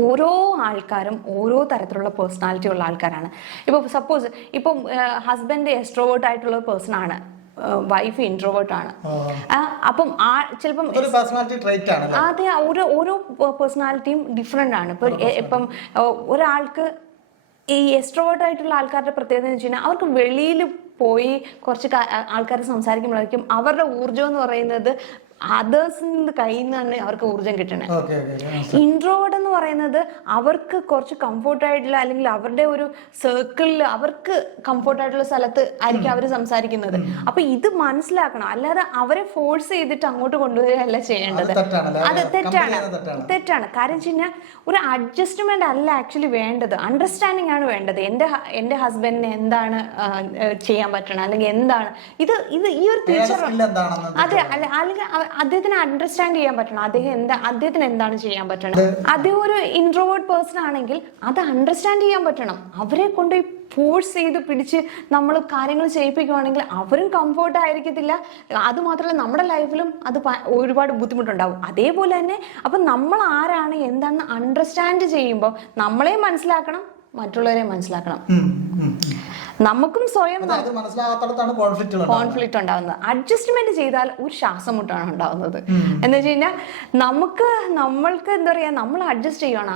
ഓരോ ആൾക്കാരും ഓരോ തരത്തിലുള്ള പേഴ്സണാലിറ്റി ഉള്ള ആൾക്കാരാണ്. ഇപ്പോൾ സപ്പോസ് ഇപ്പം ഹസ്ബൻഡ് എക്സ്ട്രോവേർട്ട് ആയിട്ടുള്ള പേഴ്സൺ ആണ്. വൈഫ് ഇൻട്രോവേർട്ട് ആണ്. അപ്പം ആ ചിലപ്പം? അതെ ഓരോ ഓരോ പേഴ്സണാലിറ്റിയും ഡിഫറെന്റ് ആണ്. ഇപ്പൊ ഇപ്പം ഒരാൾക്ക് ഈ എക്സ്ട്രോവേർട്ട് ആയിട്ടുള്ള ആൾക്കാരുടെ പ്രത്യേകത എന്ന് വെച്ച് കഴിഞ്ഞാൽ അവർക്ക് വെളിയിൽ പോയി കുറച്ച് ആൾക്കാർ സംസാരിക്കുമ്പോഴായിരിക്കും അവരുടെ ഊർജം എന്ന് പറയുന്നത് അതേഴ്സിന്റെ കയ്യിൽ നിന്നാണ് അവർക്ക് ഊർജം കിട്ടണേ. ഇൻട്രോവേർഡ് എന്ന് പറയുന്നത് അവർക്ക് കുറച്ച് കംഫോർട്ടായിട്ടുള്ള അല്ലെങ്കിൽ അവരുടെ ഒരു സർക്കിളിൽ അവർക്ക് കംഫോർട്ടായിട്ടുള്ള സ്ഥലത്ത് ആയിരിക്കും അവർ സംസാരിക്കുന്നത്. അപ്പൊ ഇത് മനസ്സിലാക്കണം. അല്ലാതെ അവരെ ഫോഴ്സ് ചെയ്തിട്ട് അങ്ങോട്ട് കൊണ്ടുവരികയല്ല ചെയ്യേണ്ടത്. അത് തെറ്റാണ്. തെറ്റാണ്. കാര്യം വെച്ച് കഴിഞ്ഞാൽ ഒരു അഡ്ജസ്റ്റ്മെന്റ് അല്ല ആക്ച്വലി വേണ്ടത്. അണ്ടർസ്റ്റാൻഡിങ് ആണ് വേണ്ടത്. എന്റെ എന്റെ ഹസ്ബൻഡിന് എന്താണ് ഏ, ചെയ്യാൻ പറ്റണം. അല്ലെങ്കിൽ എന്താണ്? ഇത് ഇത് ഈ ഒരു ടീച്ചർ അതെ അല്ല അല്ലെങ്കിൽ അദ്ദേഹത്തിന് അണ്ടർസ്റ്റാൻഡ് ചെയ്യാൻ പറ്റണം. അദ്ദേഹം എന്താ അദ്ദേഹത്തിന് എന്താണ് ചെയ്യാൻ പറ്റണം? അദ്ദേഹം ഒരു ഇൻട്രോവേർട്ട് പേഴ്സൺ ആണെങ്കിൽ അത് അണ്ടർസ്റ്റാൻഡ് ചെയ്യാൻ പറ്റണം. അവരെ കൊണ്ട് ഫോഴ്സ് ചെയ്ത് പിടിച്ച് നമ്മൾ കാര്യങ്ങൾ ചെയ്യിപ്പിക്കുകയാണെങ്കിൽ അവരും കംഫോർട്ട് ആയിരിക്കത്തില്ല. അത് മാത്രമല്ല നമ്മുടെ ലൈഫിലും അത് ഒരുപാട് ബുദ്ധിമുട്ടുണ്ടാവും. അതേപോലെ തന്നെ അപ്പം നമ്മൾ ആരാണ് എന്താണെന്ന് അണ്ടർസ്റ്റാൻഡ് ചെയ്യുമ്പോൾ നമ്മളെ മനസ്സിലാക്കണം മറ്റുള്ളവരെ മനസ്സിലാക്കണം. നമുക്കും സ്വയം കോൺഫ്ലിക്റ്റ് ഉണ്ടാവുന്നത്. അഡ്ജസ്റ്റ്മെന്റ് ചെയ്താൽ ഒരു ശ്വാസം മുട്ടാണ് ഉണ്ടാവുന്നത്. എന്ന് വെച്ച് കഴിഞ്ഞാൽ നമുക്ക് നമ്മൾക്ക് എന്താ പറയാ നമ്മൾ അഡ്ജസ്റ്റ് ചെയ്യുകയാണ്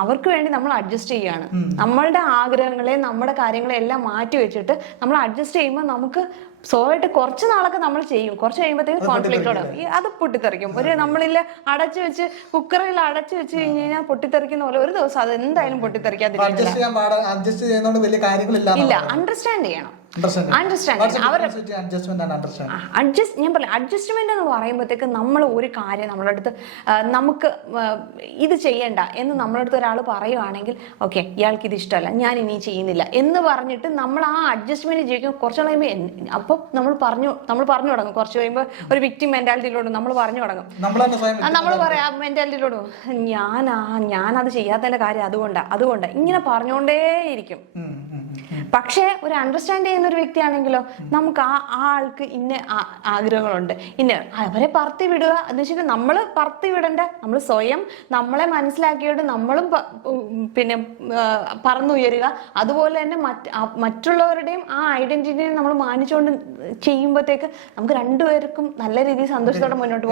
അവർക്ക് വേണ്ടി നമ്മൾ അഡ്ജസ്റ്റ് ചെയ്യുകയാണ് നമ്മളുടെ ആഗ്രഹങ്ങളെ നമ്മുടെ കാര്യങ്ങളെ എല്ലാം മാറ്റി വെച്ചിട്ട് നമ്മൾ അഡ്ജസ്റ്റ് ചെയ്യുമ്പോൾ നമുക്ക് സ്വയമായിട്ട് കുറച്ച് നാളൊക്കെ നമ്മൾ ചെയ്യും. കുറച്ച് കഴിയുമ്പോഴത്തേക്ക് കോൺഫ്ലിക്റ്റ് ഉണ്ടാവും ഈ അത് പൊട്ടിത്തെറിക്കും. ഒരു നമ്മളിൽ അടച്ചു വെച്ച് കുക്കറിൽ അടച്ചു വെച്ച് കഴിഞ്ഞ് കഴിഞ്ഞാൽ പൊട്ടിത്തെറിക്കുന്ന പോലെ ഒരു ദിവസം അത് എന്തായാലും പൊട്ടിത്തെറിക്കാതിരിക്കില്ല ഇല്ല അണ്ടർസ്റ്റാൻഡ് ചെയ്യണം. അവർ- അഡ്ജസ്റ്റ് ഞാൻ പറയാം അഡ്ജസ്റ്റ്മെന്റ് എന്ന് പറയുമ്പോഴത്തേക്ക് നമ്മൾ ഒരു കാര്യം നമ്മുടെ അടുത്ത് ആ, നമുക്ക് ആ, ഇത് ചെയ്യണ്ട എന്ന് നമ്മുടെ അടുത്ത് ഒരാൾ പറയുവാണെങ്കിൽ ഓക്കെ ഇയാൾക്ക് ഇത് ഇഷ്ടമല്ല ഞാൻ ഇനി ചെയ്യുന്നില്ല എന്ന് പറഞ്ഞിട്ട് നമ്മൾ ആ അഡ്ജസ്റ്റ്മെന്റ് ജീവിക്കുമ്പോൾ കുറച്ച് കഴിയുമ്പോൾ അപ്പോൾ നമ്മൾ പറഞ്ഞു നമ്മൾ പറഞ്ഞു തുടങ്ങും. കുറച്ച് കഴിയുമ്പോൾ ഒരു വിക്ടിം മെന്റാലിറ്റിയിലോട്ട് നമ്മൾ പറഞ്ഞു തുടങ്ങും. നമ്മൾ പറയാം മെന്റാലിറ്റിയിലോട്ട് ഞാനാ ഞാനത് ചെയ്യാത്തതിന്റെ കാര്യം അതുകൊണ്ടാ അതുകൊണ്ടാ. ഇങ്ങനെ പറഞ്ഞുകൊണ്ടേയിരിക്കും. പക്ഷേ ഒരു അണ്ടർസ്റ്റാൻഡ് ചെയ്യുന്ന ഒരു വ്യക്തിയാണെങ്കിലോ നമുക്ക് ആ ആൾക്ക് ഇന്ന ആഗ്രഹങ്ങളുണ്ട്. ഇന്ന അവരെ പറത്തി വിടുക എന്ന് വെച്ചാൽ നമ്മൾ പറത്തി വിടണ്ട. നമ്മൾ സ്വയം നമ്മളെ മനസ്സിലാക്കിയിട്ട് നമ്മളും പിന്നെ പറന്നുയരുക. അതുപോലെ തന്നെ മറ്റ് മറ്റുള്ളവരുടെയും ആ ഐഡന്റിറ്റിനെ നമ്മൾ മാനിച്ചുകൊണ്ട് ചെയ്യുമ്പോഴത്തേക്ക് നമുക്ക് രണ്ടുപേർക്കും നല്ല രീതിയിൽ സന്തോഷത്തോടെ മുന്നോട്ട് പോകാം.